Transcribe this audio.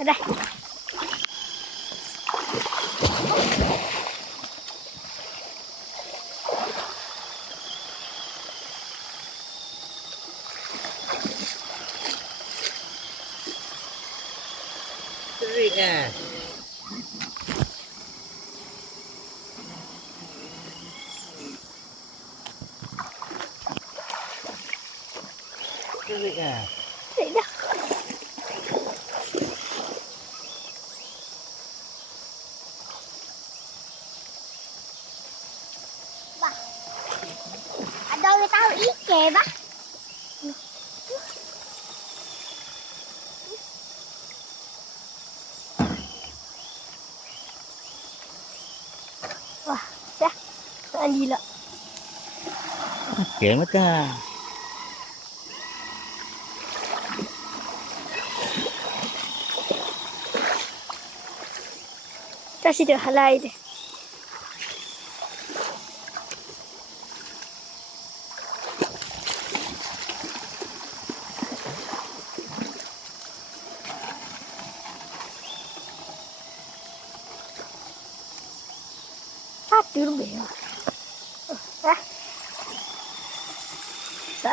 Dah. Terik ah. Terik ah. Terik dah. Bah. Ada orang tahu ikan, bah. Wah, dah. Alila. Okey mata. Kasih dia halai dia. Satu lebih.